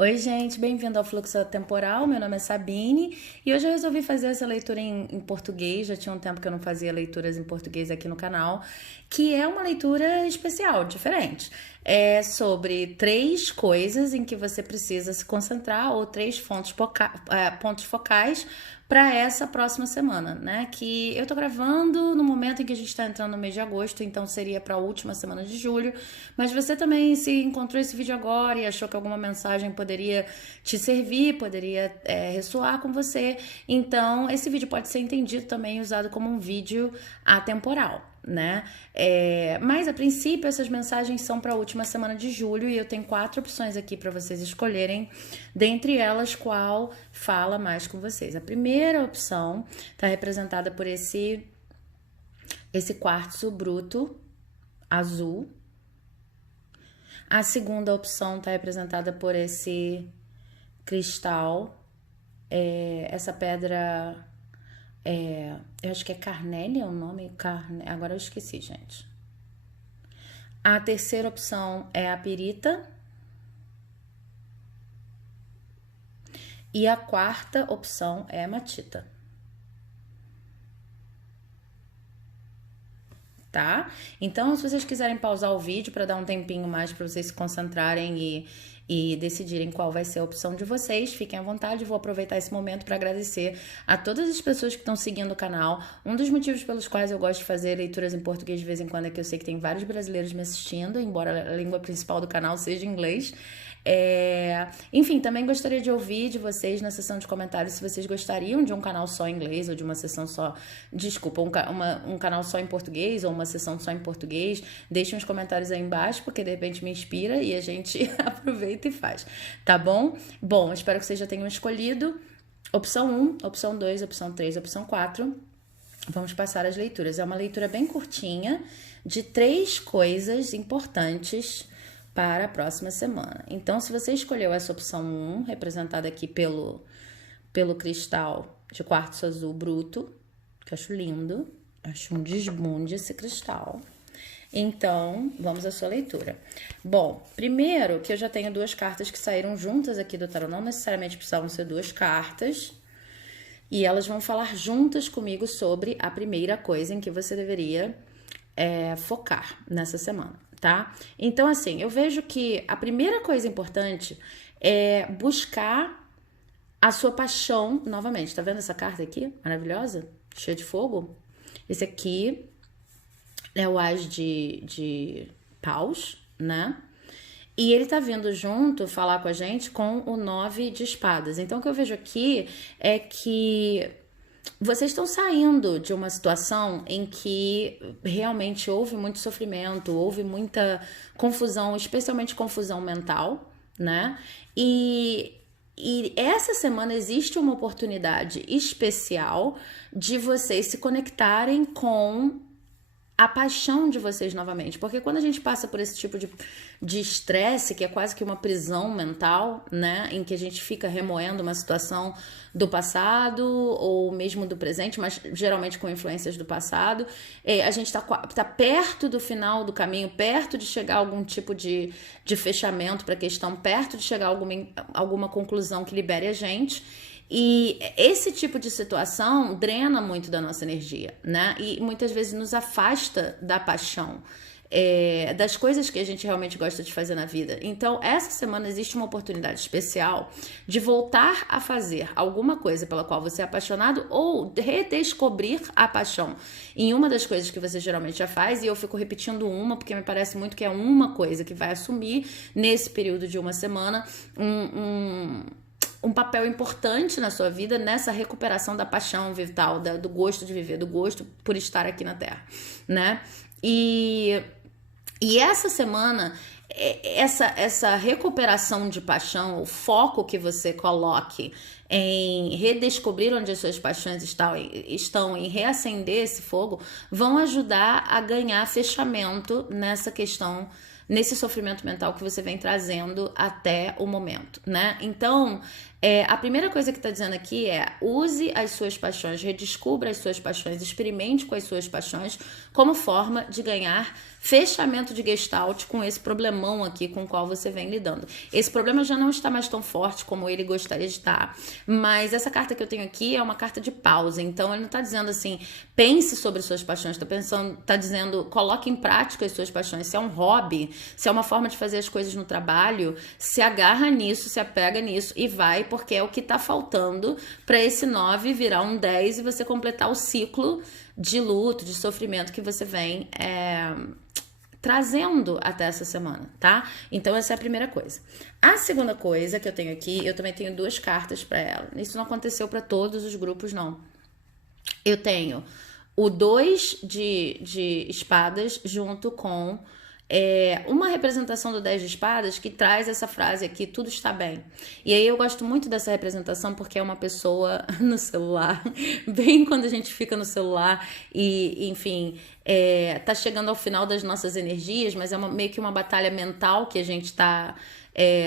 Oi, gente, bem-vindo ao Fluxo Temporal. Meu nome é Sabine e hoje eu resolvi fazer essa leitura em português. Já tinha um tempo que eu não fazia leituras em português aqui no canal, que é uma leitura especial, diferente. É sobre três coisas em que você precisa se concentrar ou três pontos focais para essa próxima semana, né? Que eu tô gravando no momento em que a gente tá entrando no mês de agosto, então seria para a última semana de julho. Mas você também, se encontrou esse vídeo agora e achou que alguma mensagem poderia te servir, poderia ressoar com você, então esse vídeo pode ser entendido também e usado como um vídeo atemporal, né? Mas a princípio essas mensagens são para a última semana de julho e eu tenho 4 opções aqui para vocês escolherem, dentre elas qual fala mais com vocês. A primeira opção está representada por esse quartzo bruto azul. A segunda opção está representada por esse cristal, essa pedra, eu acho que é carnélia o nome, agora eu esqueci, gente. A terceira opção é a pirita. E a quarta opção é a hematita. Tá? Então, se vocês quiserem pausar o vídeo para dar um tempinho mais para vocês se concentrarem e decidirem qual vai ser a opção de vocês, fiquem à vontade. Vou aproveitar esse momento para agradecer a todas as pessoas que estão seguindo o canal. Um dos motivos pelos quais eu gosto de fazer leituras em português de vez em quando é que eu sei que tem vários brasileiros me assistindo, embora a língua principal do canal seja inglês. Enfim, também gostaria de ouvir de vocês na seção de comentários se vocês gostariam de um canal só em inglês ou de uma sessão só, desculpa, um canal só em português ou uma sessão só em português. Deixem os comentários aí embaixo, porque de repente me inspira e a gente aproveita e faz, tá bom? Bom, espero que vocês já tenham escolhido opção 1, opção 2, opção 3, opção 4. Vamos passar as leituras. É uma leitura bem curtinha de 3 coisas importantes para a próxima semana. Então, se você escolheu essa opção 1, representada aqui pelo cristal de quartzo azul bruto, que eu acho lindo, acho um desbunde esse cristal. Então, vamos à sua leitura. Bom, primeiro que eu já tenho 2 cartas que saíram juntas aqui do tarot, não necessariamente precisavam ser 2 cartas, e elas vão falar juntas comigo sobre a primeira coisa em que você deveria focar nessa semana, tá? Então, assim, eu vejo que a primeira coisa importante é buscar a sua paixão novamente. Tá vendo essa carta aqui? Maravilhosa? Cheia de fogo? Esse aqui é o As de Paus, né? E ele tá vindo junto falar com a gente com o 9 de espadas. Então, o que eu vejo aqui é que vocês estão saindo de uma situação em que realmente houve muito sofrimento, houve muita confusão, especialmente confusão mental, né? E essa semana existe uma oportunidade especial de vocês se conectarem com a paixão de vocês novamente, porque quando a gente passa por esse tipo de estresse, que é quase que uma prisão mental, né, em que a gente fica remoendo uma situação do passado ou mesmo do presente, mas geralmente com influências do passado, a gente tá perto do final do caminho, perto de chegar a algum tipo de fechamento para a questão, perto de chegar a alguma conclusão que libere a gente. E esse tipo de situação drena muito da nossa energia, né? E muitas vezes nos afasta da paixão, das coisas que a gente realmente gosta de fazer na vida. Então, essa semana existe uma oportunidade especial de voltar a fazer alguma coisa pela qual você é apaixonado ou redescobrir a paixão em uma das coisas que você geralmente já faz. E eu fico repetindo uma, porque me parece muito que é uma coisa que vai assumir nesse período de uma semana um papel importante na sua vida, nessa recuperação da paixão vital, do gosto de viver, do gosto por estar aqui na Terra, né? E essa semana, essa recuperação de paixão, o foco que você coloque em redescobrir onde as suas paixões estão em reacender esse fogo, vão ajudar a ganhar fechamento nessa questão, nesse sofrimento mental que você vem trazendo até o momento, né? Então, a primeira coisa que está dizendo aqui é: use as suas paixões, redescubra as suas paixões, experimente com as suas paixões como forma de ganhar fechamento de gestalt com esse problemão aqui com o qual você vem lidando. Esse problema já não está mais tão forte como ele gostaria de estar, mas essa carta que eu tenho aqui é uma carta de pausa, então ele não está dizendo assim, pense sobre suas paixões, tá dizendo, coloque em prática as suas paixões. Se é um hobby, se é uma forma de fazer as coisas no trabalho, se agarra nisso, se apega nisso e vai, porque é o que tá faltando para esse 9 virar um 10 e você completar o ciclo de luto, de sofrimento que você vem trazendo até essa semana, tá? Então essa é a primeira coisa. A segunda coisa que eu tenho aqui, eu também tenho 2 cartas para ela. Isso não aconteceu para todos os grupos, não. Eu tenho o 2 de espadas junto com uma representação do 10 de espadas que traz essa frase aqui, tudo está bem. E aí eu gosto muito dessa representação porque é uma pessoa no celular, bem quando a gente fica no celular e, enfim, tá chegando ao final das nossas energias, mas é meio que uma batalha mental que a gente tá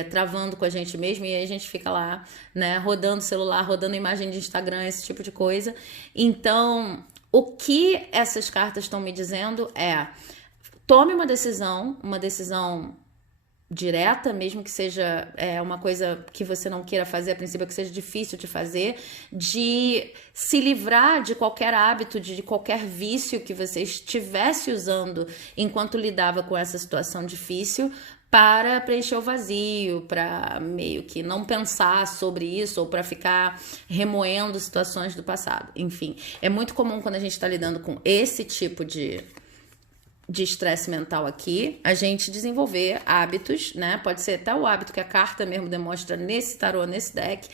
travando com a gente mesmo, e aí a gente fica lá, né, rodando o celular, rodando imagem de Instagram, esse tipo de coisa. Então, o que essas cartas estão me dizendo tome uma decisão direta, mesmo que seja uma coisa que você não queira fazer a princípio, que seja difícil de fazer, de se livrar de qualquer hábito, de qualquer vício que você estivesse usando enquanto lidava com essa situação difícil, para preencher o vazio, para meio que não pensar sobre isso ou para ficar remoendo situações do passado. Enfim, é muito comum quando a gente está lidando com esse tipo de estresse mental aqui, a gente desenvolver hábitos, né? Pode ser até o hábito que a carta mesmo demonstra nesse tarô, nesse deck,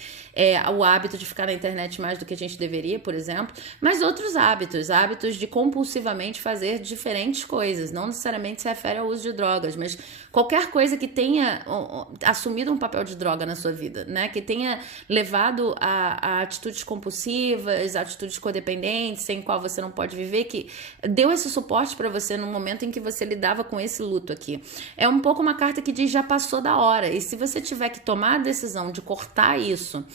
o hábito de ficar na internet mais do que a gente deveria, por exemplo, mas outros hábitos de compulsivamente fazer diferentes coisas, não necessariamente se refere ao uso de drogas, mas qualquer coisa que tenha assumido um papel de droga na sua vida, né? Que tenha levado a atitudes compulsivas, atitudes codependentes, sem qual você não pode viver, que deu esse suporte para você no momento em que você lidava com esse luto aqui. É um pouco uma carta que diz já passou da hora, e se você tiver que tomar a decisão de cortar isso,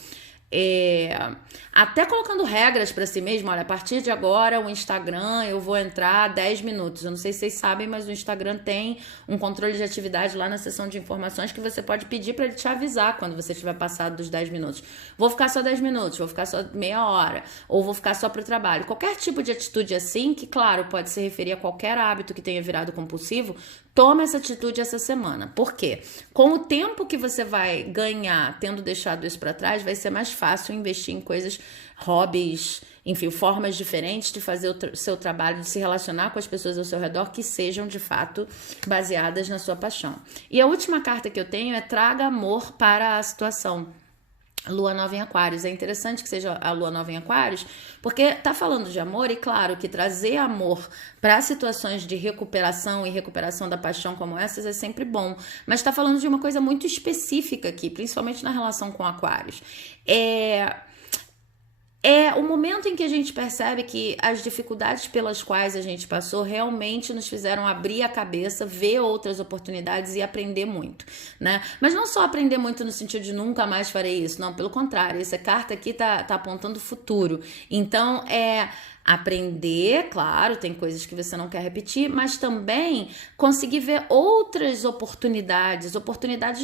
até colocando regras para si mesmo, olha, a partir de agora o Instagram eu vou entrar 10 minutos, eu não sei se vocês sabem, mas o Instagram tem um controle de atividade lá na seção de informações que você pode pedir para ele te avisar quando você tiver passado dos 10 minutos, vou ficar só 10 minutos, vou ficar só meia hora, ou vou ficar só pro trabalho, qualquer tipo de atitude assim, que claro, pode se referir a qualquer hábito que tenha virado compulsivo, toma essa atitude essa semana. Por quê? Com o tempo que você vai ganhar tendo deixado isso para trás, vai ser mais fácil investir em coisas, hobbies, enfim, formas diferentes de fazer o seu trabalho, de se relacionar com as pessoas ao seu redor que sejam, de fato, baseadas na sua paixão. E a última carta que eu tenho é traga amor para a situação. Lua nova em Aquários. É interessante que seja a Lua nova em Aquários, porque tá falando de amor e claro que trazer amor para situações de recuperação e recuperação da paixão como essas é sempre bom, mas tá falando de uma coisa muito específica aqui, principalmente na relação com Aquários. É o momento em que a gente percebe que as dificuldades pelas quais a gente passou realmente nos fizeram abrir a cabeça, ver outras oportunidades e aprender muito, né? Mas não só aprender muito no sentido de nunca mais farei isso, não, pelo contrário, essa carta aqui tá apontando o futuro. Então, aprender, claro, tem coisas que você não quer repetir, mas também conseguir ver outras oportunidades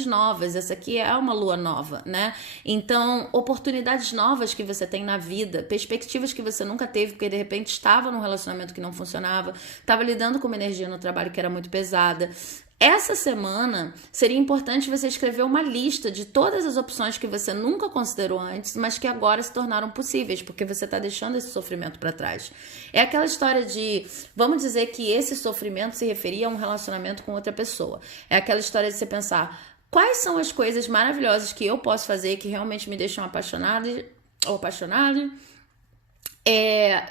novas. Essa aqui é uma lua nova, né? Então, oportunidades novas que você tem na vida, perspectivas que você nunca teve, porque de repente estava num relacionamento que não funcionava, estava lidando com uma energia no trabalho que era muito pesada. Essa semana seria importante você escrever uma lista de todas as opções que você nunca considerou antes, mas que agora se tornaram possíveis, porque você está deixando esse sofrimento para trás. É aquela história de, vamos dizer que esse sofrimento se referia a um relacionamento com outra pessoa. É aquela história de você pensar, quais são as coisas maravilhosas que eu posso fazer que realmente me deixam apaixonada ou apaixonado?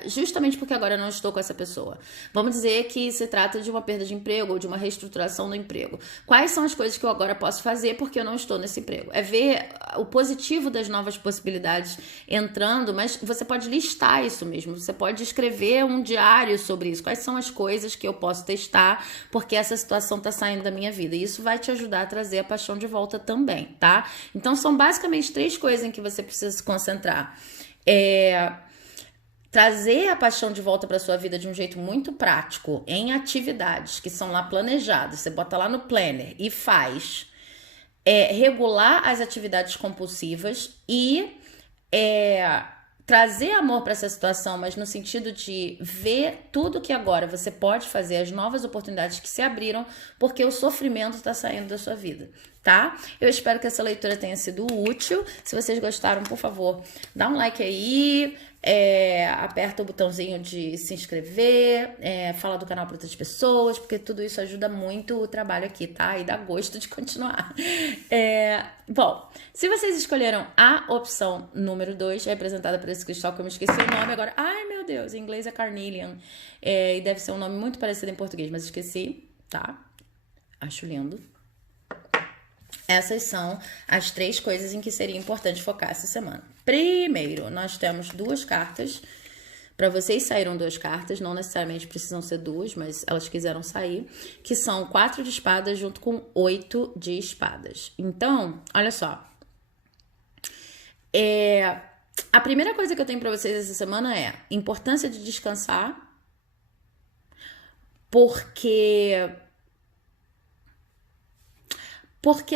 Justamente porque agora eu não estou com essa pessoa. Vamos dizer que se trata de uma perda de emprego ou de uma reestruturação do emprego. Quais são as coisas que eu agora posso fazer porque eu não estou nesse emprego? É ver o positivo das novas possibilidades entrando, mas você pode listar isso mesmo. Você pode escrever um diário sobre isso. Quais são as coisas que eu posso testar porque essa situação está saindo da minha vida? E isso vai te ajudar a trazer a paixão de volta também, tá? Então são basicamente 3 coisas em que você precisa se concentrar. trazer a paixão de volta para sua vida de um jeito muito prático, em atividades que são lá planejadas, você bota lá no planner e faz, regular as atividades compulsivas e trazer amor para essa situação, mas no sentido de ver tudo que agora você pode fazer, as novas oportunidades que se abriram, porque o sofrimento está saindo da sua vida, tá? Eu espero que essa leitura tenha sido útil. Se vocês gostaram, por favor, dá um like aí, aperta o botãozinho de se inscrever, fala do canal para outras pessoas, porque tudo isso ajuda muito o trabalho aqui, tá? E dá gosto de continuar. Bom, se vocês escolheram a opção número 2, representada por esse cristal que eu me esqueci o nome agora. Ai, meu Deus, em inglês é carnelian. E deve ser um nome muito parecido em português, mas esqueci, tá? Acho lindo. Essas são as 3 coisas em que seria importante focar essa semana. Primeiro, nós temos 2 cartas. Para vocês saíram 2 cartas, não necessariamente precisam ser 2, mas elas quiseram sair, que são 4 de espadas junto com 8 de espadas. Então, olha só. A primeira coisa que eu tenho para vocês essa semana é importância de descansar, porque,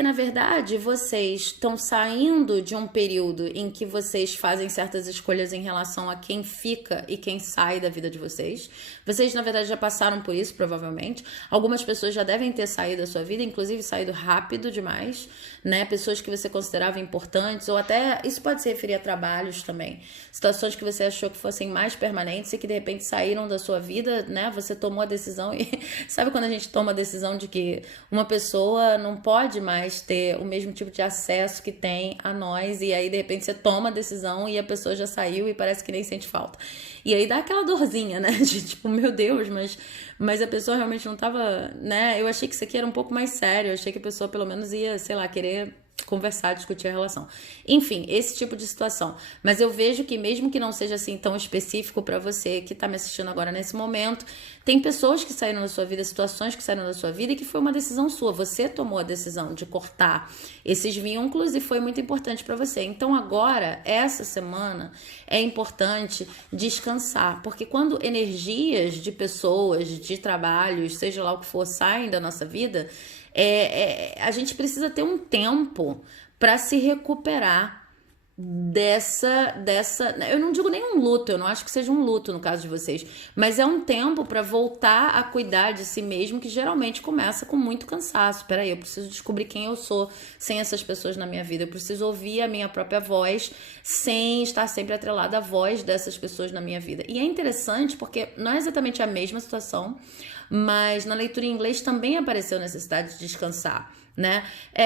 na verdade, vocês estão saindo de um período em que vocês fazem certas escolhas em relação a quem fica e quem sai da vida de vocês. Vocês, na verdade, já passaram por isso, provavelmente. Algumas pessoas já devem ter saído da sua vida, inclusive saído rápido demais, né? Pessoas que você considerava importantes, ou até, isso pode se referir a trabalhos também. Situações que você achou que fossem mais permanentes e que, de repente, saíram da sua vida, né? Você tomou a decisão e... Sabe quando a gente toma a decisão de que uma pessoa não pode mais ter o mesmo tipo de acesso que tem a nós, e aí de repente você toma a decisão e a pessoa já saiu e parece que nem sente falta. E aí dá aquela dorzinha, né, de tipo, meu Deus, mas a pessoa realmente não tava, né, eu achei que isso aqui era um pouco mais sério, eu achei que a pessoa pelo menos ia, sei lá, querer conversar, discutir a relação. Enfim, esse tipo de situação. Mas eu vejo que mesmo que não seja assim tão específico para você que tá me assistindo agora nesse momento, tem pessoas que saíram da sua vida, situações que saíram da sua vida e que foi uma decisão sua. Você tomou a decisão de cortar esses vínculos e foi muito importante para você. Então agora, essa semana, é importante descansar, porque quando energias de pessoas, de trabalhos, seja lá o que for, saem da nossa vida, a gente precisa ter um tempo para se recuperar dessa, eu não digo nem um luto, eu não acho que seja um luto no caso de vocês, mas é um tempo para voltar a cuidar de si mesmo, que geralmente começa com muito cansaço. Peraí, eu preciso descobrir quem eu sou sem essas pessoas na minha vida, eu preciso ouvir a minha própria voz sem estar sempre atrelada à voz dessas pessoas na minha vida. E é interessante porque não é exatamente a mesma situação, mas na leitura em inglês também apareceu a necessidade de descansar, né?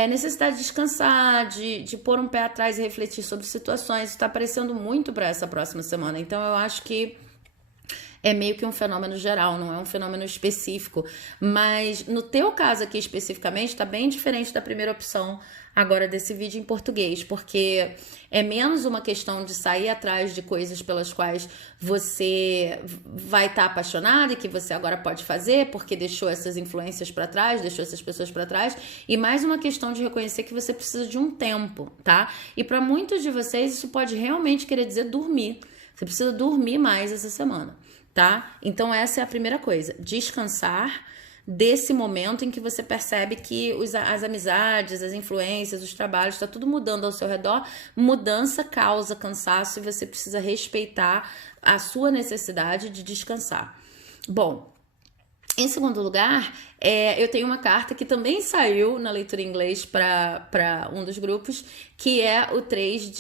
Necessidade de descansar, de pôr um pé atrás e refletir sobre situações. Está aparecendo muito para essa próxima semana. Então eu acho que é meio que um fenômeno geral, não é um fenômeno específico. Mas no teu caso aqui especificamente, tá bem diferente da primeira opção agora desse vídeo em português, porque é menos uma questão de sair atrás de coisas pelas quais você vai estar apaixonado e que você agora pode fazer porque deixou essas influências para trás, deixou essas pessoas para trás, e mais uma questão de reconhecer que você precisa de um tempo, tá? E para muitos de vocês isso pode realmente querer dizer dormir. Você precisa dormir mais essa semana, tá? Então essa é a primeira coisa, descansar desse momento em que você percebe que as amizades, as influências, os trabalhos, está tudo mudando ao seu redor. Mudança causa cansaço e você precisa respeitar a sua necessidade de descansar. Bom, em segundo lugar, eu tenho uma carta que também saiu na leitura em inglês para um dos grupos, que é o 3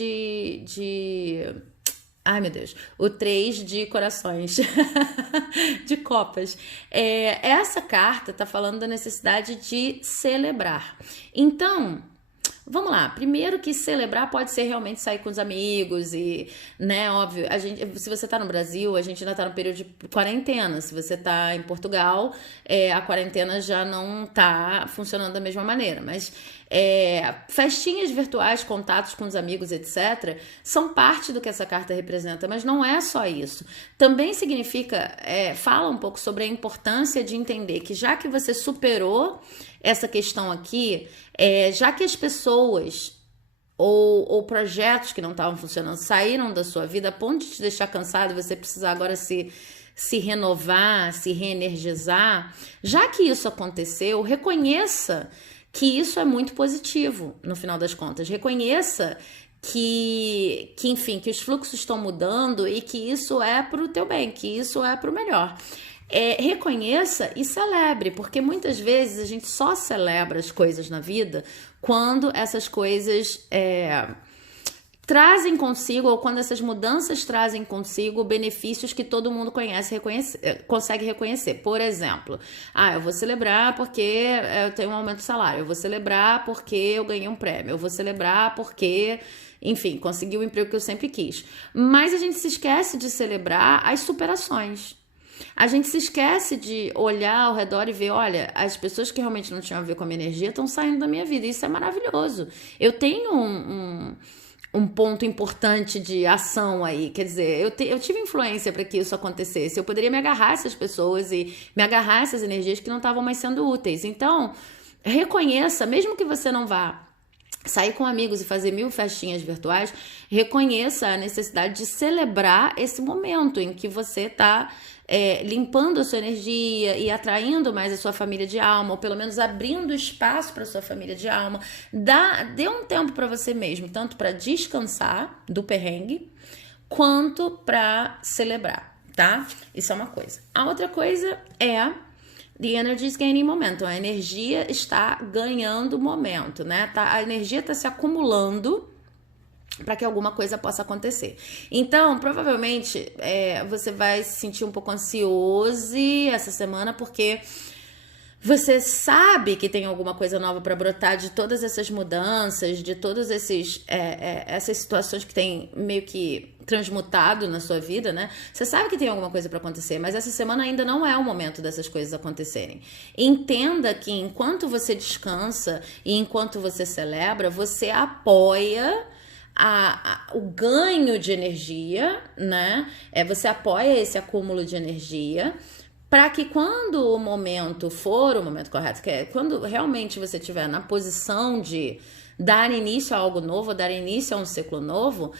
Ai, meu Deus. O 3 de corações, de copas. Essa carta tá falando da necessidade de celebrar. Então, vamos lá. Primeiro que celebrar pode ser realmente sair com os amigos e, né, óbvio, se você tá no Brasil, a gente ainda tá no período de quarentena. Se você tá em Portugal, a quarentena já não tá funcionando da mesma maneira, mas festinhas virtuais, contatos com os amigos, etc., são parte do que essa carta representa, mas não é só isso. Também significa, fala um pouco sobre a importância de entender que já que você superou essa questão aqui, já que as pessoas ou projetos que não estavam funcionando saíram da sua vida a ponto de te deixar cansado e você precisar agora se renovar, se reenergizar, já que isso aconteceu, reconheça que isso é muito positivo, no final das contas. Reconheça enfim, que os fluxos estão mudando e que isso é para o teu bem, que isso é para o melhor. Reconheça e celebre, porque muitas vezes a gente só celebra as coisas na vida quando essas coisas trazem consigo, ou quando essas mudanças trazem consigo benefícios que todo mundo consegue reconhecer. Por exemplo, eu vou celebrar porque eu tenho um aumento de salário, eu vou celebrar porque eu ganhei um prêmio, eu vou celebrar porque, enfim, consegui o emprego que eu sempre quis. Mas a gente se esquece de celebrar as superações. A gente se esquece de olhar ao redor e ver, olha, as pessoas que realmente não tinham a ver com a minha energia estão saindo da minha vida. Isso é maravilhoso. Eu tenho um ponto importante de ação aí, quer dizer, eu tive influência para que isso acontecesse. Eu poderia me agarrar a essas pessoas e me agarrar a essas energias que não estavam mais sendo úteis. Então, reconheça, mesmo que você não vá sair com amigos e fazer 1000 festinhas virtuais, reconheça a necessidade de celebrar esse momento em que você está limpando a sua energia e atraindo mais a sua família de alma, ou pelo menos abrindo espaço para a sua família de alma. Dê um tempo para você mesmo, tanto para descansar do perrengue, quanto para celebrar, tá? Isso é uma coisa. A outra coisa é the energy is gaining momentum. A energia está ganhando momento, né? A energia está se acumulando para que alguma coisa possa acontecer. Então, provavelmente, você vai se sentir um pouco ansioso essa semana, porque você sabe que tem alguma coisa nova para brotar de todas essas mudanças, de todas essas situações que tem meio que transmutado na sua vida, né? Você sabe que tem alguma coisa para acontecer, mas essa semana ainda não é o momento dessas coisas acontecerem. Entenda que enquanto você descansa e enquanto você celebra, você apoia o ganho de energia, né? Você apoia esse acúmulo de energia para que quando o momento for o momento correto, que é quando realmente você estiver na posição de dar início a algo novo, dar início a um ciclo novo,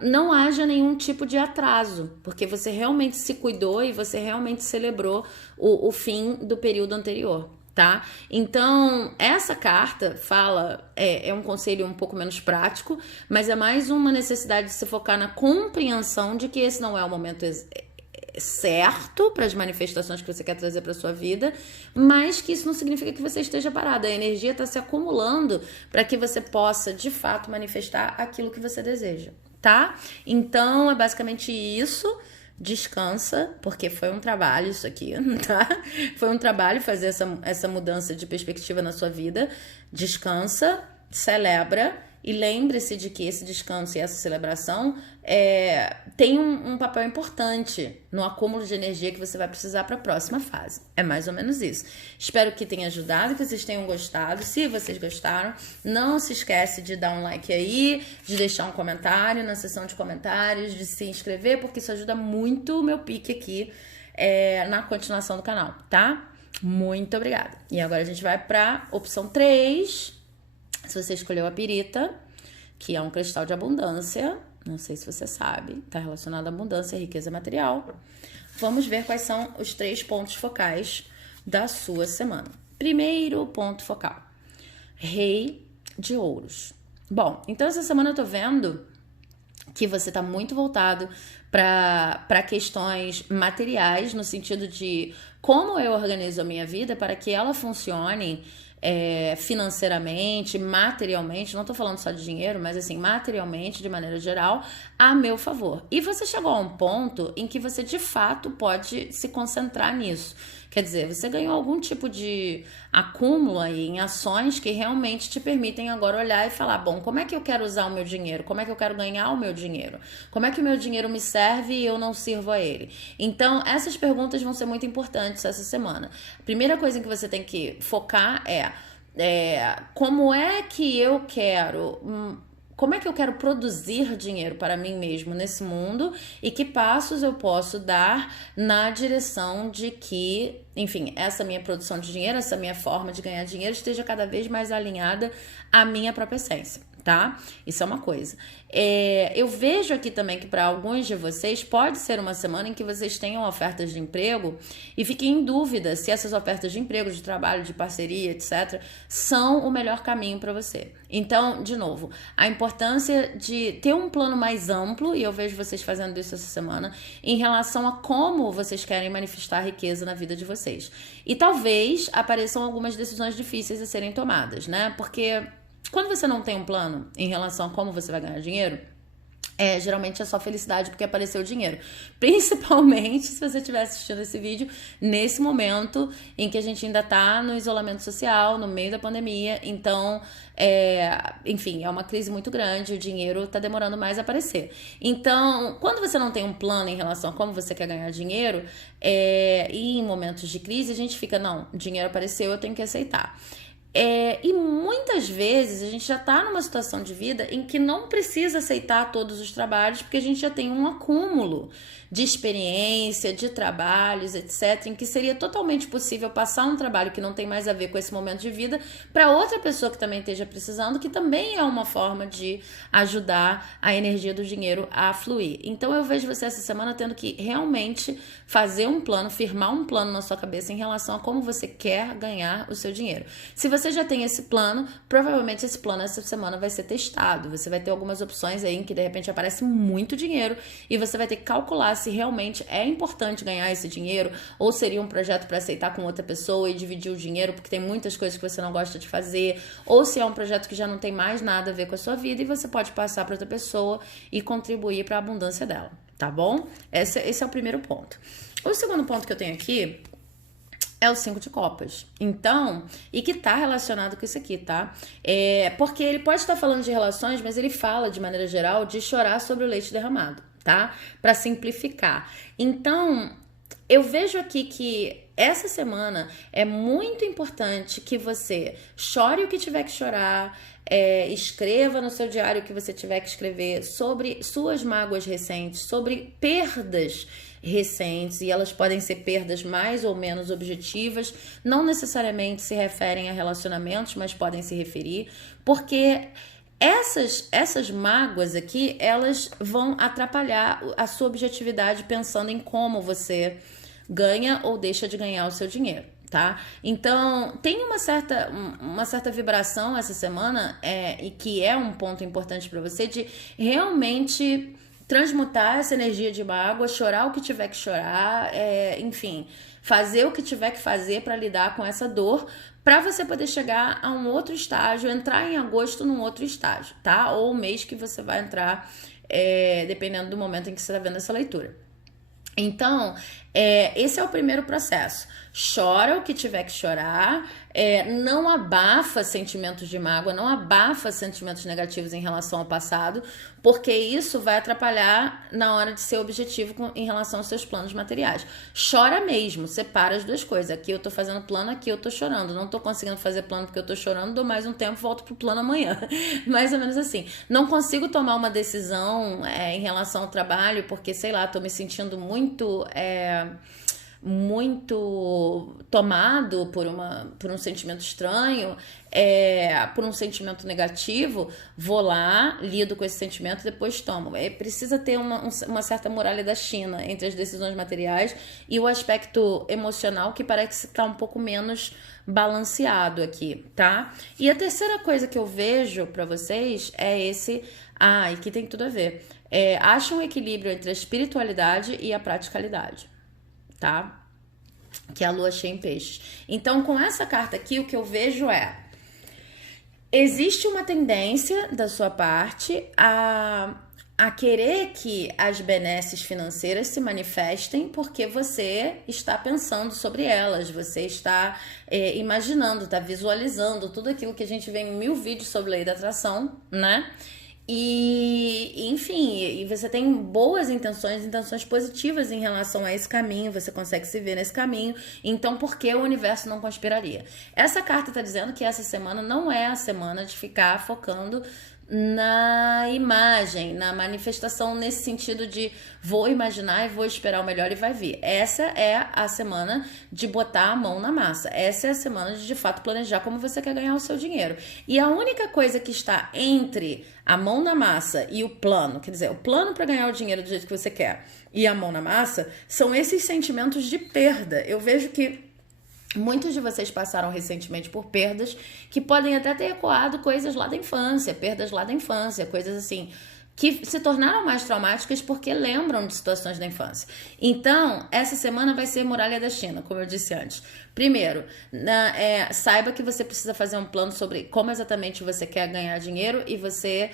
não haja nenhum tipo de atraso, porque você realmente se cuidou e você realmente celebrou o fim do período anterior. Tá? Então, essa carta fala, é um conselho um pouco menos prático, mas é mais uma necessidade de se focar na compreensão de que esse não é o momento certo para as manifestações que você quer trazer para sua vida, mas que isso não significa que você esteja parado. A energia está se acumulando para que você possa, de fato, manifestar aquilo que você deseja, tá? Então, é basicamente isso. Descansa, porque foi um trabalho isso aqui, tá? Foi um trabalho fazer essa mudança de perspectiva na sua vida. Descansa, celebra e lembre-se de que esse descanso e essa celebração tem um papel importante no acúmulo de energia que você vai precisar para a próxima fase. É mais ou menos isso. Espero que tenha ajudado, que vocês tenham gostado. Se vocês gostaram, não se esquece de dar um like aí, de deixar um comentário na seção de comentários, de se inscrever, porque isso ajuda muito o meu pique aqui na continuação do canal, tá? Muito obrigada. E agora a gente vai para opção 3. Se você escolheu a pirita, que é um cristal de abundância, não sei se você sabe, está relacionado à abundância e riqueza material. Vamos ver quais são os 3 pontos focais da sua semana. Primeiro ponto focal, Rei de Ouros. Bom, então essa semana eu tô vendo que você tá muito voltado para questões materiais, no sentido de como eu organizo a minha vida para que ela funcione financeiramente, materialmente, não tô falando só de dinheiro, mas assim, materialmente, de maneira geral, a meu favor. E você chegou a um ponto em que você, de fato, pode se concentrar nisso. Quer dizer, você ganhou algum tipo de acúmulo aí em ações que realmente te permitem agora olhar e falar, bom, como é que eu quero usar o meu dinheiro? Como é que eu quero ganhar o meu dinheiro? Como é que o meu dinheiro me serve e eu não sirvo a ele? Então, essas perguntas vão ser muito importantes essa semana. A primeira coisa que você tem que focar como é que eu quero... Como é que eu quero produzir dinheiro para mim mesmo nesse mundo e que passos eu posso dar na direção de que, enfim, essa minha produção de dinheiro, essa minha forma de ganhar dinheiro esteja cada vez mais alinhada à minha própria essência, tá? Isso é uma coisa. Eu vejo aqui também que para alguns de vocês pode ser uma semana em que vocês tenham ofertas de emprego e fiquem em dúvida se essas ofertas de emprego, de trabalho, de parceria, etc., são o melhor caminho para você. Então, de novo, a importância de ter um plano mais amplo, e eu vejo vocês fazendo isso essa semana, em relação a como vocês querem manifestar riqueza na vida de vocês. E talvez apareçam algumas decisões difíceis a serem tomadas, né? Porque quando você não tem um plano em relação a como você vai ganhar dinheiro, geralmente é só felicidade porque apareceu o dinheiro. Principalmente se você estiver assistindo esse vídeo nesse momento em que a gente ainda tá no isolamento social, no meio da pandemia. Então, enfim, é uma crise muito grande, o dinheiro tá demorando mais a aparecer. Então, quando você não tem um plano em relação a como você quer ganhar dinheiro, e em momentos de crise, a gente fica, não, o dinheiro apareceu, eu tenho que aceitar. E muitas vezes a gente já está numa situação de vida em que não precisa aceitar todos os trabalhos, porque a gente já tem um acúmulo de experiência, de trabalhos, etc., em que seria totalmente possível passar um trabalho que não tem mais a ver com esse momento de vida para outra pessoa que também esteja precisando, que também é uma forma de ajudar a energia do dinheiro a fluir. Então eu vejo você essa semana tendo que realmente fazer um plano, firmar um plano na sua cabeça em relação a como você quer ganhar o seu dinheiro. Se você já tem esse plano, provavelmente esse plano essa semana vai ser testado. Você vai ter algumas opções aí em que de repente aparece muito dinheiro e você vai ter que calcular se realmente é importante ganhar esse dinheiro ou seria um projeto para aceitar com outra pessoa e dividir o dinheiro porque tem muitas coisas que você não gosta de fazer, ou se é um projeto que já não tem mais nada a ver com a sua vida e você pode passar para outra pessoa e contribuir para a abundância dela, tá bom? Esse é o primeiro ponto. O segundo ponto que eu tenho aqui é o 5 de copas. Então, e que tá relacionado com isso aqui, tá? Porque ele pode estar falando de relações, mas ele fala, de maneira geral, de chorar sobre o leite derramado, tá? Pra simplificar. Então, eu vejo aqui que essa semana é muito importante que você chore o que tiver que chorar, escreva no seu diário o que você tiver que escrever sobre suas mágoas recentes, sobre perdas recentes, e elas podem ser perdas mais ou menos objetivas, não necessariamente se referem a relacionamentos, mas podem se referir, porque essas mágoas aqui, elas vão atrapalhar a sua objetividade pensando em como você ganha ou deixa de ganhar o seu dinheiro, tá? Então, tem uma certa vibração essa semana, e que é um ponto importante para você, de realmente transmutar essa energia de mágoa, chorar o que tiver que chorar, enfim, fazer o que tiver que fazer para lidar com essa dor, para você poder chegar a um outro estágio, entrar em agosto num outro estágio, tá? Ou o mês que você vai entrar, dependendo do momento em que você está vendo essa leitura. Então, esse é o primeiro processo. Chora o que tiver que chorar, não abafa sentimentos de mágoa, não abafa sentimentos negativos em relação ao passado, porque isso vai atrapalhar na hora de ser objetivo em relação aos seus planos materiais. Chora mesmo, separa as duas coisas. Aqui eu tô fazendo plano, aqui eu tô chorando. Não tô conseguindo fazer plano porque eu tô chorando, dou mais um tempo, volto pro plano amanhã. Mais ou menos assim. Não consigo tomar uma decisão em relação ao trabalho, porque, sei lá, tô me sentindo muito tomado por um sentimento estranho, por um sentimento negativo, vou lá, lido com esse sentimento e depois tomo. Precisa ter uma certa muralha da China entre as decisões materiais e o aspecto emocional, que parece estar um pouco menos balanceado aqui, tá? E a terceira coisa que eu vejo pra vocês é esse, e que tem tudo a ver, acha um equilíbrio entre a espiritualidade e a praticalidade, tá? Que é a lua cheia em peixes. Então, com essa carta aqui, o que eu vejo existe uma tendência da sua parte a querer que as benesses financeiras se manifestem porque você está pensando sobre elas, você está imaginando, está visualizando tudo aquilo que a gente vê em 1000 vídeos sobre lei da atração, né? E enfim, e você tem boas intenções positivas em relação a esse caminho, você consegue se ver nesse caminho, então por que o universo não conspiraria? Essa carta tá dizendo que essa semana não é a semana de ficar focando na imagem, na manifestação, nesse sentido de vou imaginar e vou esperar o melhor e vai vir. Essa é a semana de botar a mão na massa. Essa é a semana de fato planejar como você quer ganhar o seu dinheiro. E a única coisa que está entre a mão na massa e o plano, quer dizer, o plano para ganhar o dinheiro do jeito que você quer e a mão na massa, são esses sentimentos de perda. Eu vejo que muitos de vocês passaram recentemente por perdas que podem até ter ecoado coisas lá da infância, perdas lá da infância, coisas assim, que se tornaram mais traumáticas porque lembram de situações da infância. Então, essa semana vai ser Muralha da China, como eu disse antes. Primeiro, saiba que você precisa fazer um plano sobre como exatamente você quer ganhar dinheiro e você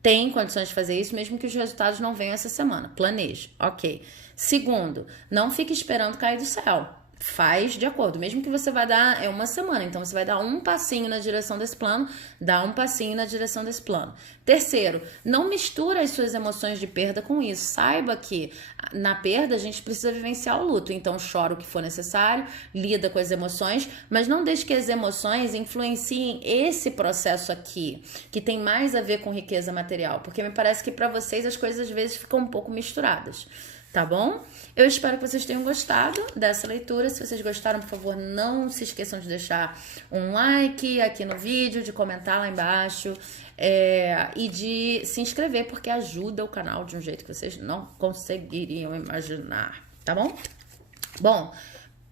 tem condições de fazer isso, mesmo que os resultados não venham essa semana. Planeje, ok. Segundo, não fique esperando cair do céu. Faz de acordo, mesmo que você vai dar uma semana, então você vai dar um passinho na direção desse plano, dá um passinho na direção desse plano. Terceiro, não mistura as suas emoções de perda com isso. Saiba que na perda a gente precisa vivenciar o luto, então chora o que for necessário, lida com as emoções, mas não deixe que as emoções influenciem esse processo aqui, que tem mais a ver com riqueza material, porque me parece que para vocês as coisas às vezes ficam um pouco misturadas. Tá bom? Eu espero que vocês tenham gostado dessa leitura. Se vocês gostaram, por favor, não se esqueçam de deixar um like aqui no vídeo, de comentar lá embaixo e de se inscrever, porque ajuda o canal de um jeito que vocês não conseguiriam imaginar, tá bom? Bom,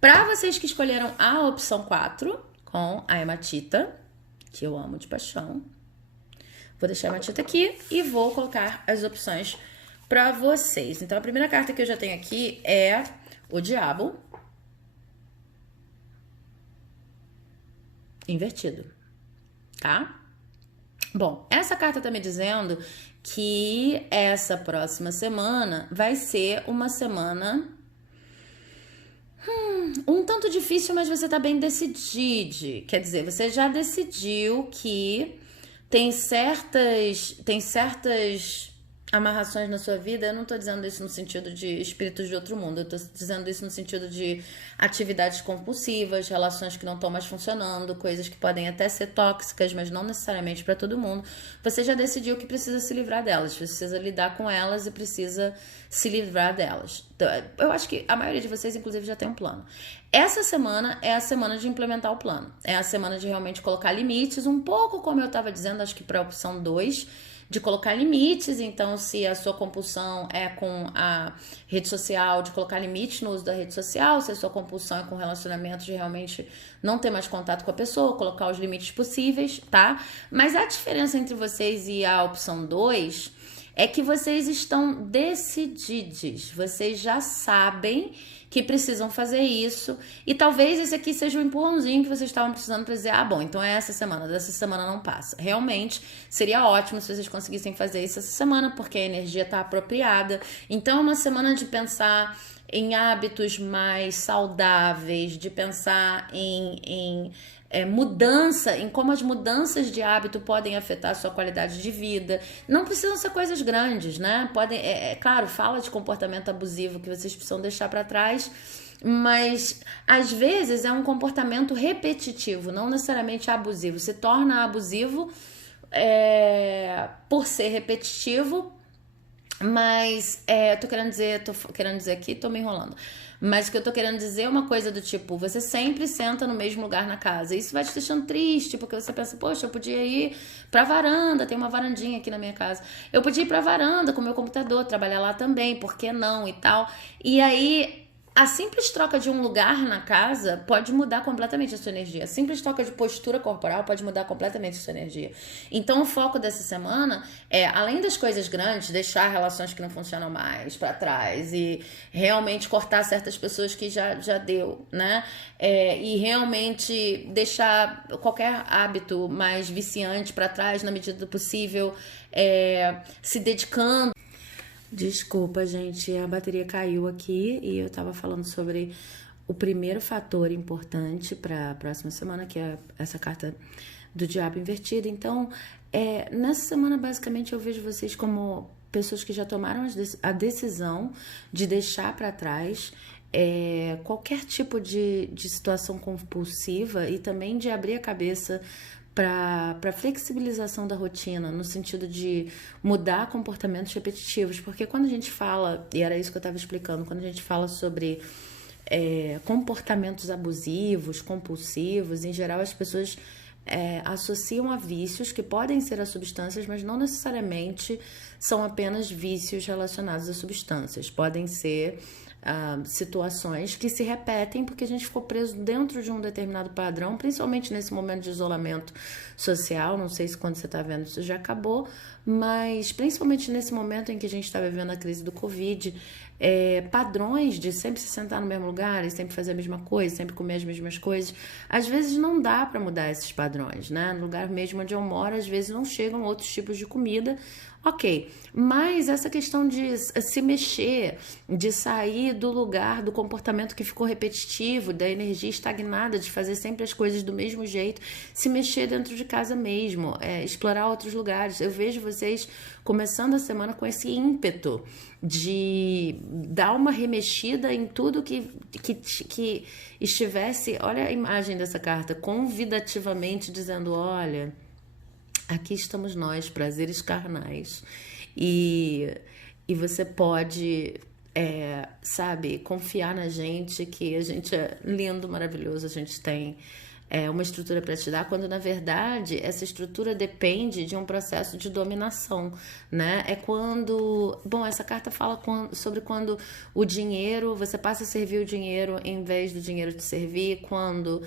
para vocês que escolheram a opção 4 com a hematita, que eu amo de paixão, vou deixar a hematita aqui e vou colocar as opções para vocês. Então, a primeira carta que eu já tenho aqui é o Diabo invertido, tá? Bom, essa carta tá me dizendo que essa próxima semana vai ser uma semana um tanto difícil, mas você tá bem decidido. Quer dizer, você já decidiu que tem certas amarrações na sua vida. Eu não tô dizendo isso no sentido de espíritos de outro mundo, eu tô dizendo isso no sentido de atividades compulsivas, relações que não estão mais funcionando, coisas que podem até ser tóxicas, mas não necessariamente para todo mundo. Você já decidiu que precisa se livrar delas, precisa lidar com elas e precisa se livrar delas. Então, eu acho que a maioria de vocês, inclusive, já tem um plano. Essa semana é a semana de implementar o plano, é a semana de realmente colocar limites, um pouco como eu tava dizendo, acho que para a opção 2, de colocar limites. Então, se a sua compulsão é com a rede social, de colocar limites no uso da rede social. Se a sua compulsão é com relacionamento, de realmente não ter mais contato com a pessoa, colocar os limites possíveis, tá? Mas a diferença entre vocês e a opção 2 é que vocês estão decididos, vocês já sabem que precisam fazer isso, e talvez esse aqui seja o empurrãozinho que vocês estavam precisando para dizer, bom, então é essa semana, dessa semana não passa. Realmente seria ótimo se vocês conseguissem fazer isso essa semana, porque a energia está apropriada. Então é uma semana de pensar em hábitos mais saudáveis, de pensar em mudança, em como as mudanças de hábito podem afetar a sua qualidade de vida. Não precisam ser coisas grandes, né? Podem, claro, fala de comportamento abusivo que vocês precisam deixar para trás, mas às vezes é um comportamento repetitivo, não necessariamente abusivo. Se torna abusivo por ser repetitivo, mas tô querendo dizer aqui, tô me enrolando. Mas o que eu tô querendo dizer é uma coisa do tipo, você sempre senta no mesmo lugar na casa. Isso vai te deixando triste, porque você pensa, poxa, eu podia ir pra varanda, tem uma varandinha aqui na minha casa. Eu podia ir pra varanda com o meu computador, trabalhar lá também, por que não e tal. E aí, a simples troca de um lugar na casa pode mudar completamente a sua energia. A simples troca de postura corporal pode mudar completamente a sua energia. Então, o foco dessa semana é, além das coisas grandes, deixar relações que não funcionam mais pra trás e realmente cortar certas pessoas que já deu, né? E realmente deixar qualquer hábito mais viciante pra trás na medida do possível, se dedicando. Desculpa, gente, a bateria caiu aqui e eu tava falando sobre o primeiro fator importante para a próxima semana, que é essa carta do Diabo invertida. Então, nessa semana, basicamente, eu vejo vocês como pessoas que já tomaram a decisão de deixar para trás qualquer tipo de situação compulsiva e também de abrir a cabeça para flexibilização da rotina, no sentido de mudar comportamentos repetitivos. Porque quando a gente fala, e era isso que eu estava explicando, quando a gente fala sobre comportamentos abusivos, compulsivos, em geral as pessoas associam a vícios que podem ser a substâncias, mas não necessariamente são apenas vícios relacionados a substâncias. Podem ser situações que se repetem porque a gente ficou preso dentro de um determinado padrão, principalmente nesse momento de isolamento social. Não sei se quando você está vendo isso já acabou, mas principalmente nesse momento em que a gente está vivendo a crise do Covid, padrões de sempre se sentar no mesmo lugar e sempre fazer a mesma coisa, sempre comer as mesmas coisas, às vezes não dá para mudar esses padrões, né? No lugar mesmo onde eu moro, às vezes não chegam outros tipos de comida. Ok, mas essa questão de se mexer, de sair do lugar, do comportamento que ficou repetitivo, da energia estagnada, de fazer sempre as coisas do mesmo jeito, se mexer dentro de casa mesmo, explorar outros lugares. Eu vejo vocês começando a semana com esse ímpeto de dar uma remexida em tudo que estivesse, olha a imagem dessa carta, convidativamente dizendo, olha, aqui estamos nós, prazeres carnais, e você pode, sabe, confiar na gente, que a gente é lindo, maravilhoso, a gente tem uma estrutura para te dar, quando na verdade essa estrutura depende de um processo de dominação, né? É quando, bom, essa carta fala sobre quando o dinheiro, você passa a servir o dinheiro em vez do dinheiro te servir, quando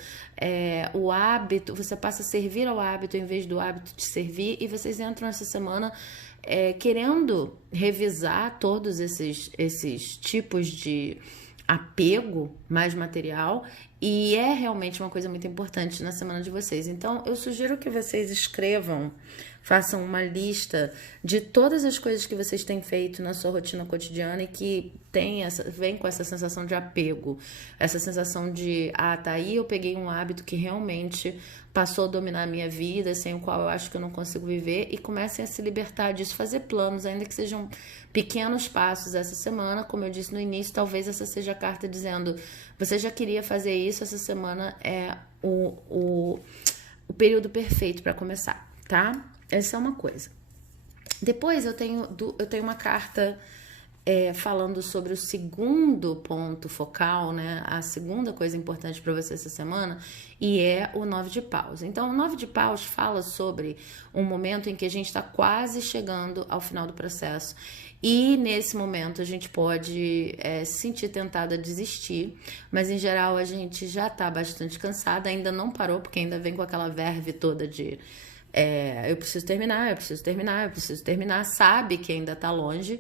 o hábito, você passa a servir ao hábito em vez do hábito te servir, e vocês entram essa semana querendo revisar todos esses tipos de apego mais material, e é realmente uma coisa muito importante na semana de vocês. Então, eu sugiro que vocês escrevam, façam uma lista de todas as coisas que vocês têm feito na sua rotina cotidiana e que vem com essa sensação de apego, essa sensação de, tá aí eu peguei um hábito que realmente passou a dominar a minha vida, sem o qual eu acho que eu não consigo viver, e comecem a se libertar disso, fazer planos, ainda que sejam pequenos passos essa semana. Como eu disse no início, talvez essa seja a carta dizendo, você já queria fazer isso, essa semana é o período perfeito para começar, tá? Essa é uma coisa. Depois eu tenho uma carta falando sobre o segundo ponto focal, né? A segunda coisa importante para você essa semana, e é o 9 de paus. Então, o 9 de paus fala sobre um momento em que a gente está quase chegando ao final do processo. E nesse momento a gente pode se sentir tentada a desistir, mas em geral a gente já está bastante cansada, ainda não parou, porque ainda vem com aquela verve toda de eu preciso terminar, sabe que ainda está longe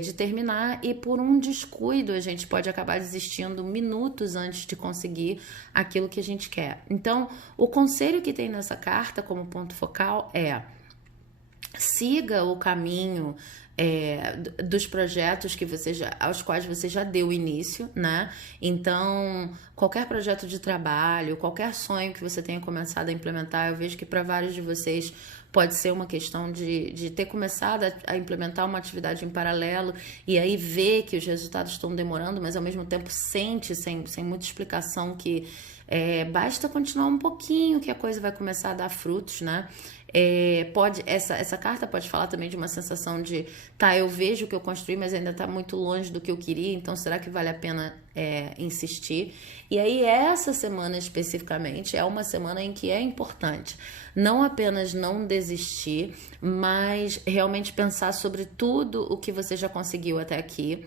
de terminar, e por um descuido a gente pode acabar desistindo minutos antes de conseguir aquilo que a gente quer. Então, o conselho que tem nessa carta como ponto focal siga o caminho dos projetos aos quais você já deu início, né? Então, qualquer projeto de trabalho, qualquer sonho que você tenha começado a implementar, eu vejo que para vários de vocês pode ser uma questão de ter começado a implementar uma atividade em paralelo e aí ver que os resultados estão demorando, mas ao mesmo tempo sente, sem muita explicação, que basta continuar um pouquinho que a coisa vai começar a dar frutos, né? Essa carta pode falar também de uma sensação de, eu vejo o que eu construí, mas ainda está muito longe do que eu queria, então será que vale a pena insistir? E aí essa semana especificamente é uma semana em que é importante não apenas não desistir, mas realmente pensar sobre tudo o que você já conseguiu até aqui,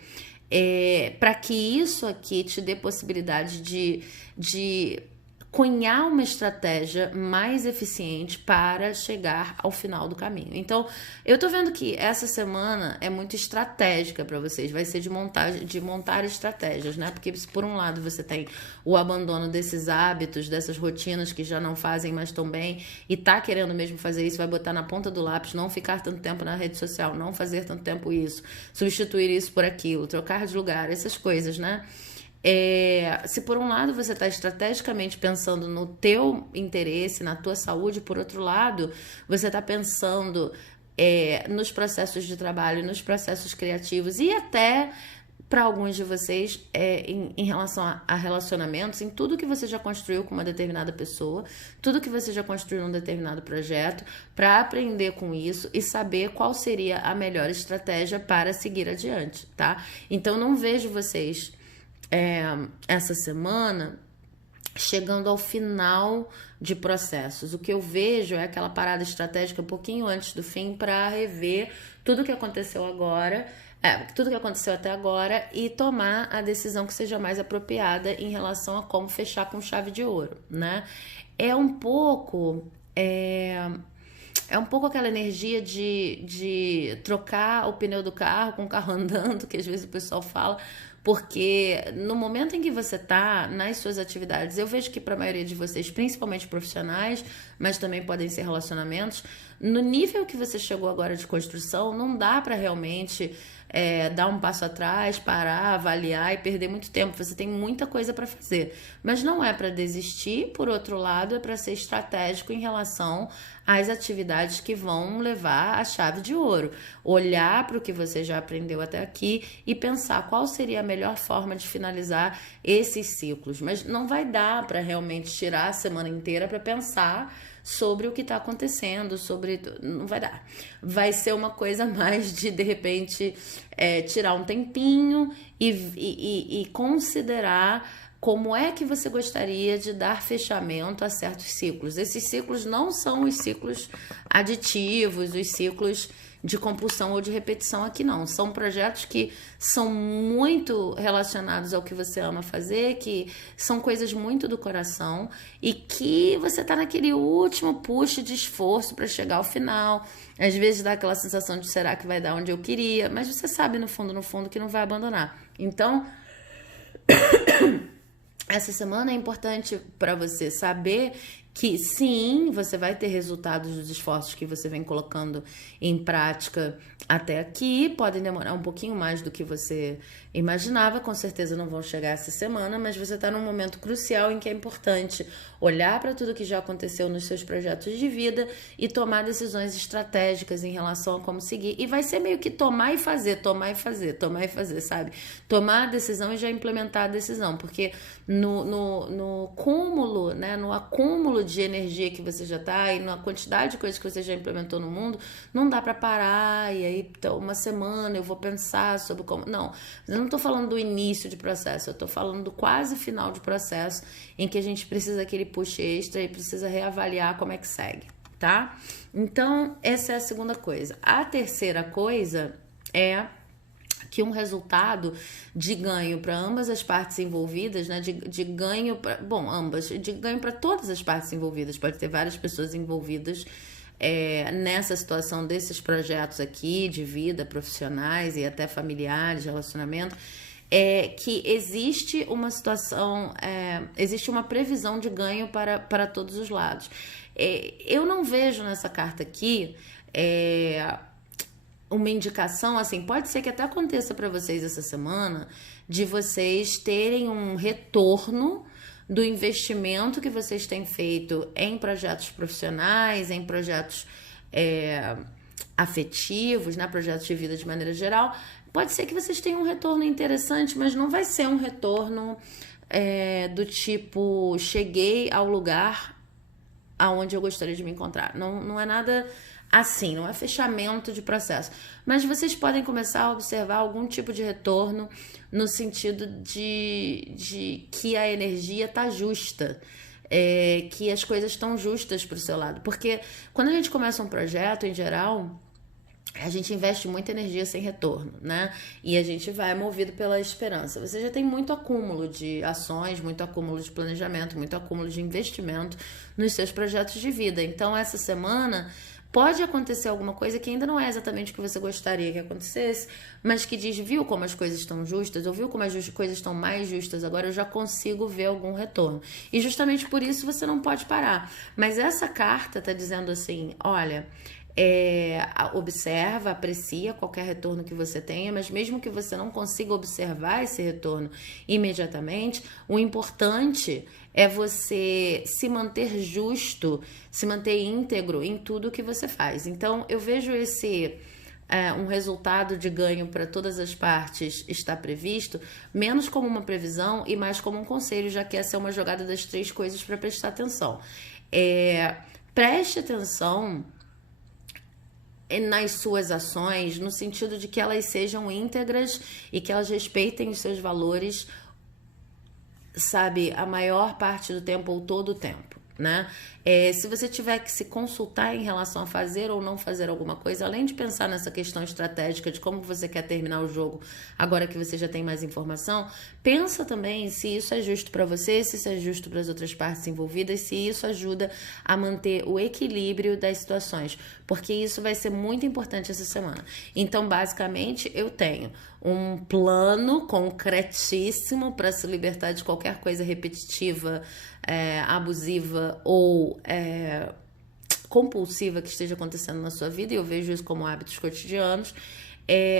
para que isso aqui te dê possibilidade de cunhar uma estratégia mais eficiente para chegar ao final do caminho. Então, eu tô vendo que essa semana é muito estratégica para vocês, vai ser de montar estratégias, né? Porque se por um lado você tem o abandono desses hábitos, dessas rotinas que já não fazem mais tão bem, e tá querendo mesmo fazer isso, vai botar na ponta do lápis, não ficar tanto tempo na rede social, não fazer tanto tempo isso, substituir isso por aquilo, trocar de lugar, essas coisas, né? Se por um lado você está estrategicamente pensando no teu interesse, na tua saúde, por outro lado você está pensando nos processos de trabalho, nos processos criativos, e até para alguns de vocês em relação a relacionamentos, em tudo que você já construiu com uma determinada pessoa, tudo que você já construiu num determinado projeto, para aprender com isso e saber qual seria a melhor estratégia para seguir adiante, tá? Então, não vejo vocês essa semana chegando ao final de processos. O que eu vejo é aquela parada estratégica um pouquinho antes do fim para rever tudo que aconteceu agora, tudo que aconteceu até agora e tomar a decisão que seja mais apropriada em relação a como fechar com chave de ouro, né? É um pouco aquela energia de trocar o pneu do carro com o carro andando, que às vezes o pessoal fala, porque no momento em que você está nas suas atividades, eu vejo que para a maioria de vocês, principalmente profissionais, mas também podem ser relacionamentos, no nível que você chegou agora de construção, não dá para realmente dar um passo atrás, parar, avaliar e perder muito tempo. Você tem muita coisa para fazer, mas não é para desistir. Por outro lado, é para ser estratégico em relação às atividades que vão levar a chave de ouro. Olhar para o que você já aprendeu até aqui e pensar qual seria a melhor forma de finalizar esses ciclos. Mas não vai dar para realmente tirar a semana inteira para pensar sobre o que está acontecendo, não vai dar. Vai ser uma coisa mais de repente, tirar um tempinho e considerar como é que você gostaria de dar fechamento a certos ciclos. Esses ciclos não são os ciclos aditivos, os ciclos de compulsão ou de repetição aqui não. São projetos que são muito relacionados ao que você ama fazer, que são coisas muito do coração e que você tá naquele último push de esforço para chegar ao final. Às vezes dá aquela sensação de será que vai dar onde eu queria, mas você sabe no fundo que não vai abandonar. Então, essa semana é importante para você saber que sim, você vai ter resultados dos esforços que você vem colocando em prática até aqui. Podem demorar um pouquinho mais do que você imaginava, com certeza não vão chegar essa semana, mas você está num momento crucial em que é importante olhar para tudo que já aconteceu nos seus projetos de vida e tomar decisões estratégicas em relação a como seguir. E vai ser meio que tomar e fazer, sabe? Tomar a decisão e já implementar a decisão, porque no cúmulo, né, no acúmulo de energia que você já tá e na quantidade de coisas que você já implementou no mundo, não dá para parar e aí uma semana eu vou pensar sobre como... Não, eu não tô falando do início de processo, eu tô falando do quase final de processo em que a gente precisa daquele push extra e precisa reavaliar como é que segue, tá? Então, essa é a segunda coisa. A terceira coisa é que um resultado de ganho para ambas as partes envolvidas, né, de ganho para, de ganho para todas as partes envolvidas, pode ter várias pessoas envolvidas nessa situação desses projetos aqui, de vida, profissionais e até familiares, relacionamento, que existe uma situação, existe uma previsão de ganho para todos os lados. Eu não vejo nessa carta aqui uma indicação, assim, pode ser que até aconteça para vocês essa semana, de vocês terem um retorno do investimento que vocês têm feito em projetos profissionais, em projetos afetivos, né, projetos de vida de maneira geral. Pode ser que vocês tenham um retorno interessante, mas não vai ser um retorno do tipo, cheguei ao lugar aonde eu gostaria de me encontrar. Não é nada assim, não é fechamento de processo. Mas vocês podem começar a observar algum tipo de retorno no sentido de que a energia tá justa, que as coisas estão justas pro seu lado. Porque quando a gente começa um projeto, em geral, a gente investe muita energia sem retorno, né? E a gente vai movido pela esperança. Você já tem muito acúmulo de ações, muito acúmulo de planejamento, muito acúmulo de investimento nos seus projetos de vida. Então, essa semana pode acontecer alguma coisa que ainda não é exatamente o que você gostaria que acontecesse, mas que diz, viu como as coisas estão justas, ou viu como as coisas estão mais justas, agora eu já consigo ver algum retorno. E justamente por isso você não pode parar. Mas essa carta tá dizendo assim, olha, observa, aprecia qualquer retorno que você tenha, mas mesmo que você não consiga observar esse retorno imediatamente, o importante é você se manter justo, se manter íntegro em tudo que você faz. Então, eu vejo um resultado de ganho para todas as partes está previsto, menos como uma previsão e mais como um conselho, já que essa é uma jogada das 3 coisas para prestar atenção. Preste atenção nas suas ações, no sentido de que elas sejam íntegras e que elas respeitem os seus valores, sabe, a maior parte do tempo ou todo o tempo, né? Se você tiver que se consultar em relação a fazer ou não fazer alguma coisa, além de pensar nessa questão estratégica de como você quer terminar o jogo agora que você já tem mais informação, pensa também se isso é justo para você, se isso é justo para as outras partes envolvidas, se isso ajuda a manter o equilíbrio das situações, porque isso vai ser muito importante essa semana. Então, basicamente, eu tenho um plano concretíssimo para se libertar de qualquer coisa repetitiva, abusiva ou compulsiva que esteja acontecendo na sua vida, e eu vejo isso como hábitos cotidianos.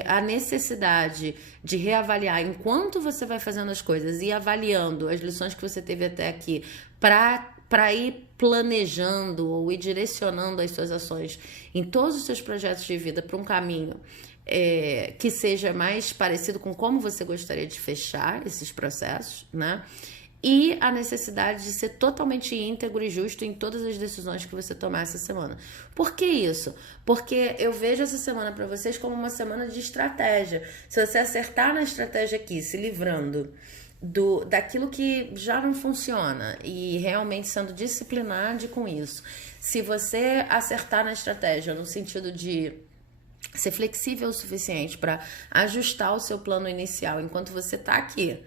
A necessidade de reavaliar enquanto você vai fazendo as coisas e avaliando as lições que você teve até aqui para ir planejando ou ir direcionando as suas ações em todos os seus projetos de vida para um caminho que seja mais parecido com como você gostaria de fechar esses processos, né? E a necessidade de ser totalmente íntegro e justo em todas as decisões que você tomar essa semana. Por que isso? Porque eu vejo essa semana para vocês como uma semana de estratégia. Se você acertar na estratégia aqui, se livrando daquilo que já não funciona e realmente sendo disciplinado com isso. Se você acertar na estratégia no sentido de ser flexível o suficiente para ajustar o seu plano inicial enquanto você está aqui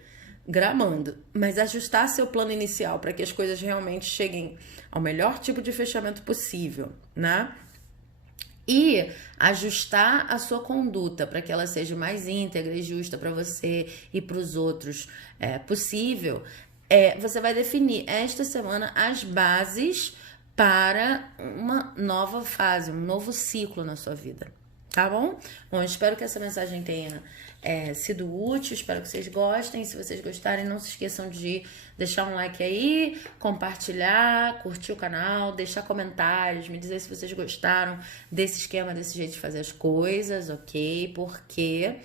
gramando, mas ajustar seu plano inicial para que as coisas realmente cheguem ao melhor tipo de fechamento possível, né? E ajustar a sua conduta para que ela seja mais íntegra e justa para você e para os outros possível. Você vai definir esta semana as bases para uma nova fase, um novo ciclo na sua vida. Tá bom? Bom, espero que essa mensagem tenha sido útil, espero que vocês gostem. Se vocês gostarem, não se esqueçam de deixar um like aí, compartilhar, curtir o canal, deixar comentários, me dizer se vocês gostaram desse esquema, desse jeito de fazer as coisas, ok? Porque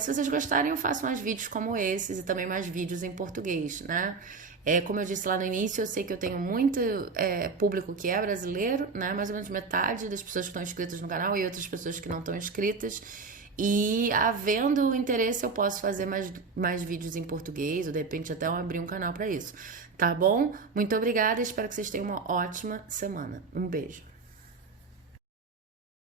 se vocês gostarem, eu faço mais vídeos como esses e também mais vídeos em português, né? Como eu disse lá no início, eu sei que eu tenho muito público que é brasileiro, né? Mais ou menos metade das pessoas que estão inscritas no canal e outras pessoas que não estão inscritas. E havendo interesse, eu posso fazer mais vídeos em português, ou de repente até eu abrir um canal para isso. Tá bom? Muito obrigada, espero que vocês tenham uma ótima semana. Um beijo.